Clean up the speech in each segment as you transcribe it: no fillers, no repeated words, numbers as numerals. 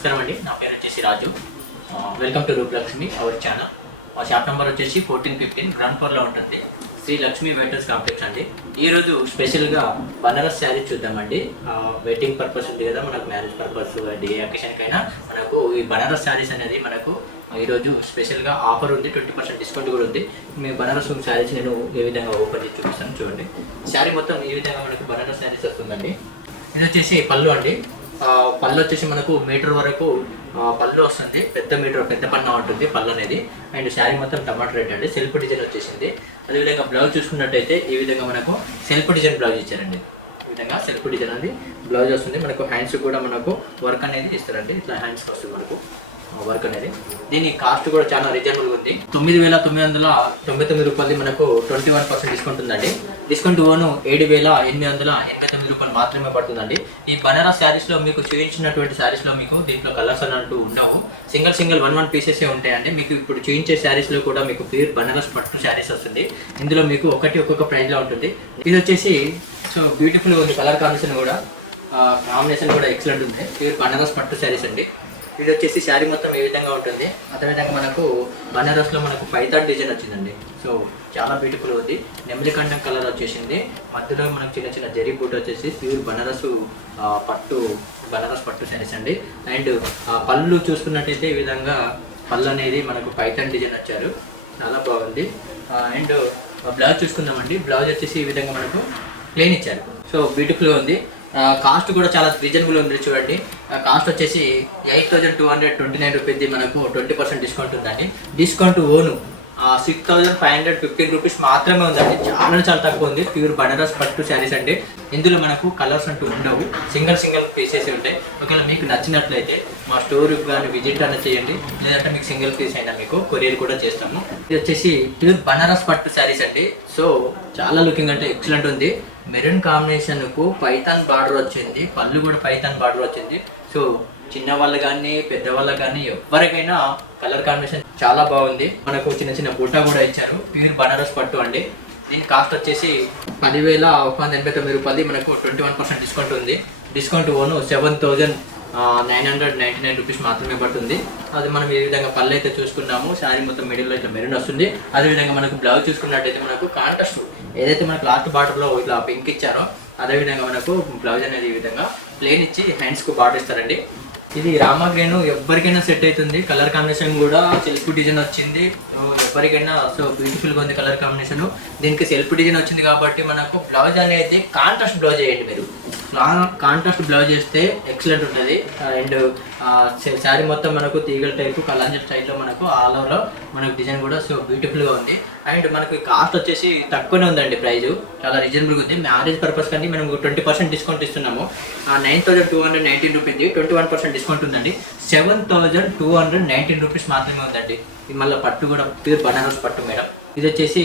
నమస్కారం అండి. నా పేరు వచ్చేసి Raju. Welcome to Rupalakshmi our channel. మా షాప్ నెంబర్ వచ్చేసి 1415 గ్రౌండ్ ఫ్లోర్లో ఉంటుంది. శ్రీ లక్ష్మీ వెయిటర్స్ కాంప్లెక్స్ అండి. ఈరోజు స్పెషల్గా బనారస్ శారీ చూద్దామండి. వెడ్డింగ్ పర్పస్ ఉంది కదా, మనకు మ్యారేజ్ పర్పస్ అండ్ ఏ అకేషన్కైనా మనకు ఈ బనారస్ శారీస్ అనేది మనకు ఈరోజు స్పెషల్గా ఆఫర్ ఉంది. 20% డిస్కౌంట్ కూడా ఉంది. మీ బనారస్ శారీస్ నేను ఏ విధంగా ఓపెన్ చేసి చూపిస్తాను చూడండి. శారీ మొత్తం ఈ విధంగా మనకు బనారస్ శారీస్ వస్తుందండి. ఇది వచ్చేసి పళ్ళు అండి. పళ్ళు వచ్చేసి మనకు మీటర్ వరకు పళ్ళు వస్తుంది. పెద్ద పన్నా ఉంటుంది పళ్ళు అనేది. అండ్ శారీ మొత్తం టమాటో రెడ్ అండి. సెల్ఫ్ డిజైన్ వచ్చేసింది. అదేవిధంగా బ్లౌజ్ చూసుకున్నట్టయితే ఈ విధంగా మనకు సెల్ఫ్ డిజైన్ బ్లౌజ్ ఇచ్చారండి. ఈ విధంగా సెల్ఫ్ డిజైన్ అనేది బ్లౌజ్ వస్తుంది. మనకు హ్యాండ్స్ కూడా మనకు వర్క్ అనేది ఇస్తారండి. ఇట్లా హ్యాండ్స్కి వస్తుంది మనకు వర్క్ అనేది. దీని కాస్ట్ కూడా చాలా రీజనబుల్గా ఉంది. 9,999 రూపాయలు మనకు 21% డిస్కౌంట్ ఉందండి. డిస్కౌంట్ ఓను 7,889 రూపాయలు మాత్రమే పడుతుందండి. ఈ బనారస్ శారీస్లో మీకు చూపించినటువంటి శారీస్లో మీకు దీంట్లో కలర్స్ అన్నట్టు ఉండవు. సింగిల్ 1 పీసెసే ఉంటాయండి. మీకు ఇప్పుడు చూపించే శారీస్లో కూడా మీకు ప్యూర్ బనారస్ పట్టు శారీస్ వస్తుంది. ఇందులో మీకు ఒక్కొక్క ప్రైజ్లో ఉంటుంది. ఇది వచ్చేసి సో బ్యూటిఫుల్గా ఉంది. కలర్ కాంబినేషన్ కూడా ఎక్సలెంట్ ఉంది. ప్యూర్ బనారస్ పట్టు శారీస్ అండి. ఇది వచ్చేసి శారీ మొత్తం ఏ విధంగా ఉంటుంది. అదేవిధంగా మనకు బనారస్లో మనకు పైతాన్ డిజైన్ వచ్చిందండి. సో చాలా బ్యూటిఫుల్ ఉంది. నెమలి కండం కలర్ వచ్చేసింది. మధ్యలో మనకు చిన్న జరీ బూట్ వచ్చేసి ప్యూర్ బనారస్ పట్టు శారీస్ అండి. అండ్ పళ్ళు చూసుకున్నట్టయితే ఈ విధంగా పళ్ళు అనేది మనకు పైతాన్ డిజైన్ వచ్చారు. చాలా బాగుంది. And blouse చూసుకుందామండి. బ్లౌజ్ వచ్చేసి ఈ విధంగా మనకు ప్లెయిన్ ఇచ్చారు. సో బ్యూటిఫుల్గా ఉంది. కాస్ట్ కూడా చాలా రీజనబుల్ ఉంది. చూడండి, కాస్ట్ వచ్చేసి 8,229 రూపీస్ది మనకు 20% డిస్కౌంట్ ఉందండి. డిస్కౌంట్ ఓను 6,515 రూపీస్ మాత్రమే ఉందండి. చాలా తక్కువ ఉంది. ప్యూర్ బనారస్ పట్టు శారీస్ అంటే ఇందులో మనకు కలర్స్ అంటూ ఉండవు. సింగిల్ పీసెస్ ఉంటాయి. ఒకవేళ మీకు నచ్చినట్లయితే మా స్టోర్కి కానీ విజిట్ అయినా చేయండి. లేదంటే మీకు సింగిల్ పీస్ అయినా మీకు కొరియర్ కూడా చేస్తాము. ఇది వచ్చేసి ప్యూర్ బనారస్ పట్టు శారీస్ అండి. సో చాలా లుకింగ్ అంటే ఎక్సలెంట్ ఉంది. మెరూన్ కాంబినేషన్కు పైతాన్ బార్డర్ వచ్చింది. పళ్ళు కూడా పైతాన్ బార్డర్ వచ్చింది. సో చిన్న వాళ్ళు కానీ పెద్దవాళ్ళు కానీ ఎవరికైనా కలర్ కాంబినేషన్ చాలా బాగుంది. మనకు చిన్న బూటా కూడా ఇచ్చారు. ప్యూర్ బనారస్ పట్టు అండి. దీని కాస్ట్ వచ్చేసి 10,189 రూపాయలు మనకు 21% డిస్కౌంట్ ఉంది. డిస్కౌంట్ ఓను 7,999 రూపీస్ మాత్రమే పడుతుంది. అది మనం ఈ విధంగా పళ్ళు అయితే చూసుకున్నాము. శారీ మొత్తం మిడిల్లో ఇట్లా మెరూన్ వస్తుంది. అదేవిధంగా మనకు బ్లౌజ్ చూసుకున్నట్టయితే మనకు కాంట్రాస్ట్ ఏదైతే మనకు లాస్ట్ బార్డర్లో ఇట్లా పింక్ ఇచ్చారో అదేవిధంగా మనకు బ్లౌజ్ అనేది ఈ విధంగా ప్లెయిన్ ఇచ్చి హ్యాండ్స్కు బార్డర్ ఇస్తారండి. ఇది రామా గ్రీన్ ఎవరికైనా సెట్ అవుతుంది. కలర్ కాంబినేషన్ కూడా సెల్ఫ్ డిజైన్ వచ్చింది. ఎవరికైనా సో బ్యూటిఫుల్గా ఉంది కలర్ కాంబినేషన్. దీనికి సెల్ఫ్ డిజైన్ వచ్చింది కాబట్టి మనకు బ్లౌజ్ అనేది కాంట్రాస్ట్ బ్లౌజ్ చేయండి. మీరు కాంట్రాస్ట్ బ్లౌజ్ చేస్తే ఎక్సలెంట్ ఉంటుంది. అండ్ శారీ మొత్తం మనకు తీగల టైపు కలాంజర్ స్టైల్లో మనకు ఆల్ ఓవర్లో మనకు డిజైన్ కూడా సో బ్యూటిఫుల్గా ఉంది. అండ్ మనకు కాస్ట్ వచ్చేసి తక్కువనే ఉందండి. ప్రైస్ చాలా రీజనబుల్గా ఉంది. మ్యారేజ్ పర్పస్ కానీ మనం 20% డిస్కౌంట్ ఇస్తున్నాము. 9,219 రూపీస్ది 21% డిస్కౌంట్ ఉందండి. 7,219 రూపీస్ మాత్రమే ఉందండి. ఇది మళ్ళీ పట్టు కూడా ప్యూర్ బనారస్ పట్టు మేడం. ఇది వచ్చేసి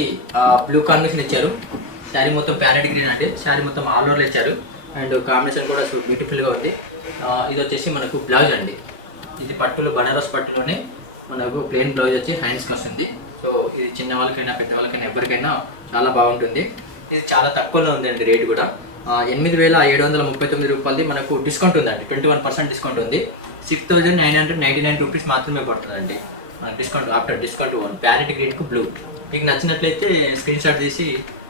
బ్లూ కాంబినేషన్ ఇచ్చారు. శారీ మొత్తం ప్యారెట్ గ్రీన్ అండి. శారీ మొత్తం ఆల్ ఓవర్లో ఇచ్చారు. అండ్ కాంబినేషన్ కూడా బ్యూటిఫుల్గా ఉంది. ఇది వచ్చేసి మనకు బ్లౌజ్ అండి. ఇది పట్టులో బనారస్ పట్టులోనే మనకు ప్లెయిన్ బ్లౌజ్ వచ్చి హ్యాండ్స్కి వస్తుంది. సో ఇది చిన్న వాళ్ళకైనా పెద్ద వాళ్ళకైనా ఎవరికైనా చాలా బాగుంటుంది. ఇది చాలా తక్కువలో ఉందండి. రేట్ కూడా 8,739 రూపాయలది మనకు డిస్కౌంట్ ఉందండి. 21% డిస్కౌంట్ ఉంది. 6,999 రూపీస్ మాత్రమే పడుతుందండి డిస్కౌంట్. ఆఫ్టర్ డిస్కౌంట్ ప్యారెట్ గ్రీన్కు బ్లూ. మీకు నచ్చినట్లయితే స్క్రీన్ షాట్ తీసి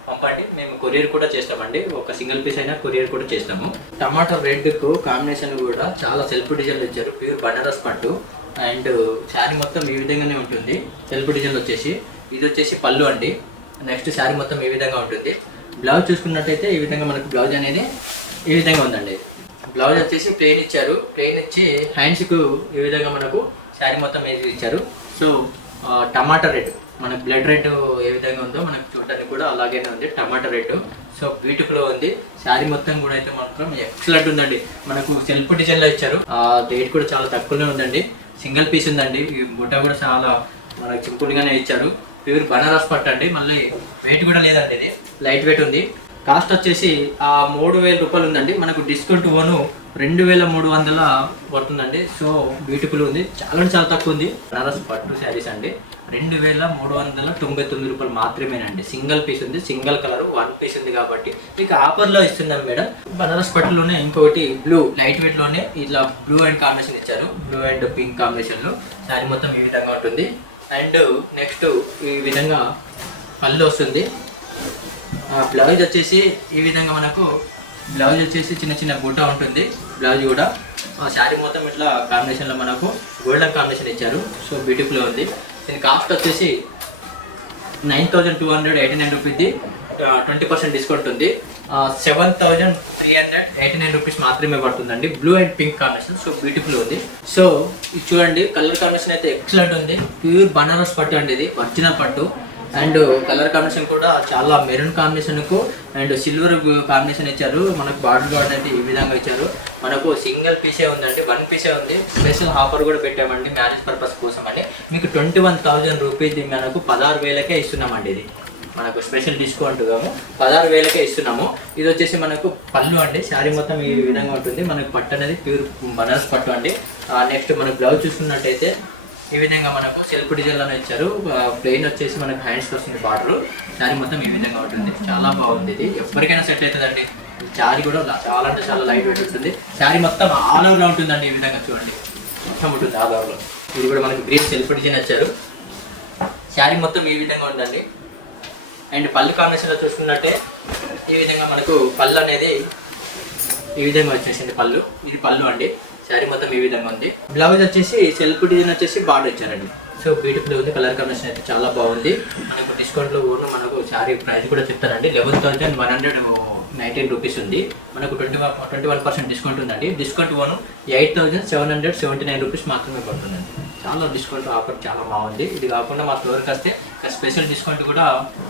పంపండి. మేము కొరియర్ కూడా చేస్తామండి. ఒక సింగిల్ పీస్ అయినా కొరియర్ కూడా చేస్తాము. టమాటో రెడ్కు కాంబినేషన్ కూడా చాలా సెల్ఫ్ డిజైన్లు ఇచ్చారు. ప్యూర్ బనారస్ పట్టు. అండ్ శారీ మొత్తం ఈ విధంగానే ఉంటుంది. సెల్ఫ్ డిజైన్లు వచ్చేసి ఇది వచ్చేసి పళ్ళు అండి. నెక్స్ట్ శారీ మొత్తం ఈ విధంగా ఉంటుంది. బ్లౌజ్ చూసుకున్నట్టయితే ఈ విధంగా మనకు బ్లౌజ్ అనేది ఈ విధంగా ఉందండి. బ్లౌజ్ వచ్చేసి ప్లెయిన్ ఇచ్చారు. ప్లెయిన్ ఇచ్చి హ్యాండ్స్కు ఈ విధంగా మనకు శారీ మొత్తం వేసి ఇచ్చారు. సో టమాటా రెడ్ మనకు బ్లడ్ రెడ్ ఏ విధంగా ఉందో మనకు చూడడానికి కూడా అలాగే ఉంది. టమాటా రెడ్ సో బ్యూటిఫుల్గా ఉంది. శారీ మొత్తం కూడా అయితే మాత్రం ఎక్సలెంట్ ఉందండి. మనకు సెల్ఫ్ డిజైన్లో ఇచ్చారు. రేట్ కూడా చాలా తక్కువనే ఉందండి. సింగిల్ పీస్ ఉందండి. ఈ బుట్ట కూడా చాలా మనకు సింపుల్గానే ఇచ్చారు. ప్యూర్ బనారస్ పట్టు అండి. మళ్ళీ వెయిట్ కూడా లేదండి. ఇది లైట్ వెయిట్ ఉంది. కాస్ట్ వచ్చేసి 3,000 రూపాయలు ఉందండి. మనకు డిస్కౌంట్ ఓను 2,300 పడుతుందండి. సో బ్యూటిఫుల్ ఉంది, చాలా తక్కువ ఉంది. బనారస్ పట్టు శారీస్ అండి, 2,399 రూపాయలు మాత్రమేనండి. సింగిల్ పీస్ ఉంది, సింగిల్ కలర్ 1 పీస్ ఉంది కాబట్టి మీకు ఆఫర్లో ఇస్తున్నాం మేడం. బనారస్ పట్టులోనే ఇంకొకటి బ్లూ లైట్ వెయిట్ లోనే ఇట్లా బ్లూ అండ్ కాంబినేషన్ ఇచ్చారు, బ్లూ అండ్ పింక్ కాంబినేషన్ లో. శారీ మొత్తం ఈ విధంగా ఉంటుంది. అండ్ నెక్స్ట్ ఈ విధంగా పళ్ళు వస్తుంది. బ్లౌజ్ వచ్చేసి ఈ విధంగా మనకు బ్లౌజ్ వచ్చేసి చిన్న బూటా ఉంటుంది. బ్లౌజ్ కూడా శారీ మొత్తం ఇట్లా కాంబినేషన్లో మనకు గోల్డెన్ కాంబినేషన్ ఇచ్చారు. సో బ్యూటిఫుల్గా ఉంది. దీని కాస్ట్ వచ్చేసి 9,289 రూపీస్ది 20% డిస్కౌంట్ ఉంది. 7,389 రూపీస్ మాత్రమే పడుతుందండి. Blue and pink combination, so beautiful ఉంది. సో ఇది చూడండి, కలర్ కాంబినేషన్ అయితే ఎక్సలెంట్ ఉంది. ప్యూర్ బనారస్ పట్టు అండి, ఇది ఒరిజినల్ పట్టు. అండ్ కలర్ కాంబినేషన్ కూడా చాలా మెరూన్ కాంబినేషన్కు అండ్ సిల్వర్ కాంబినేషన్ ఇచ్చారు. మనకు బార్డర్ గార్డ్ అయితే ఈ విధంగా ఇచ్చారు. మనకు సింగిల్ పీసే ఉందండి, 1 పీసే ఉంది. స్పెషల్ ఆఫర్ కూడా పెట్టామండి మ్యారేజ్ పర్పస్ కోసం అని. మీకు 21,000 రూపీస్ మనకు 16,000కే ఇస్తున్నామండి. ఇది మనకు స్పెషల్ డిస్కౌంట్ 16,000కే ఇస్తున్నాము. ఇది వచ్చేసి మనకు పళ్ళు అండి. శారీ మొత్తం ఈ విధంగా ఉంటుంది. మనకు పట్టు అనేది ప్యూర్ బనారస్ పట్టు అండి. నెక్స్ట్ మనకు బ్లౌజ్ చూసుకున్నట్టయితే ఈ విధంగా మనకు సెల్ఫ్ డిజైన్లోనే ఇచ్చారు. ప్లెయిన్ వచ్చేసి మనకు హ్యాండ్స్ వస్తుంది బార్డర్. శారీ మొత్తం ఈ విధంగా ఉంటుంది, చాలా బాగుంది. ఇది ఎవరికైనా సెట్ అవుతుందండి. శారీ కూడా చాలా అంటే చాలా లైట్ వెయిట్ ఉంటుంది. శారీ మొత్తం ఆల్ ఓవర్లో ఉంటుందండి. ఈ విధంగా చూడండి, మొత్తం ఉంటుంది ఆల్ ఓవర్లో. ఇది కూడా మనకు గ్రీన్ సెల్ఫ్ డిజైన్ వచ్చారు. శారీ మొత్తం ఈ విధంగా ఉందండి. అండ్ పళ్ళు కాంబినేషన్లో చూసుకున్నట్టే ఈ విధంగా మనకు పళ్ళు అనేది ఈ విధంగా వచ్చేసింది. పళ్ళు ఇది పళ్ళు అండి. శారీ మొత్తం ఈ విధంగా ఉంది. బ్లౌజ్ వచ్చేసి సెల్ఫ్ డిజైన్ వచ్చేసి బార్డర్ ఇచ్చారండి. సో బ్యూటిఫుల్ ఉంది. కలర్ కాంబినేషన్ అయితే చాలా బాగుంది. మనకు డిస్కౌంట్లో కూడా మనకు శారీ ప్రైస్ కూడా చెప్తానండి. 11,119 రూపీస్ ఉంది. మనకు 21% డిస్కౌంట్ ఉందండి. డిస్కౌంట్ ఓను 8,779 రూపీస్ మాత్రమే పడుతుందండి. చాలా డిస్కౌంట్ ఆఫర్ చాలా బాగుంది. ఇది కాకుండా మా స్టోర్కి వస్తే స్పెషల్ డిస్కౌంట్ కూడా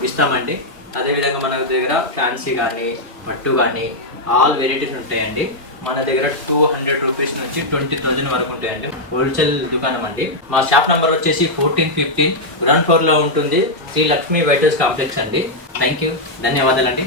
ఇస్తామండి. అదేవిధంగా మన దగ్గర ఫ్యాన్సీ కానీ పట్టు కానీ ఆల్ వెరైటీస్ ఉంటాయండి. మన దగ్గర 200 రూపీస్ నుంచి 20,000 వరకు ఉంటాయండి. హోల్సేల్ దుకాణం అండి. మా షాప్ నెంబర్ వచ్చేసి 1415 గ్రౌండ్ ఫ్లోర్లో ఉంటుంది. శ్రీ లక్ష్మీ వెయిటర్స్ కాంప్లెక్స్ అండి. థ్యాంక్ యూ, ధన్యవాదాలండి.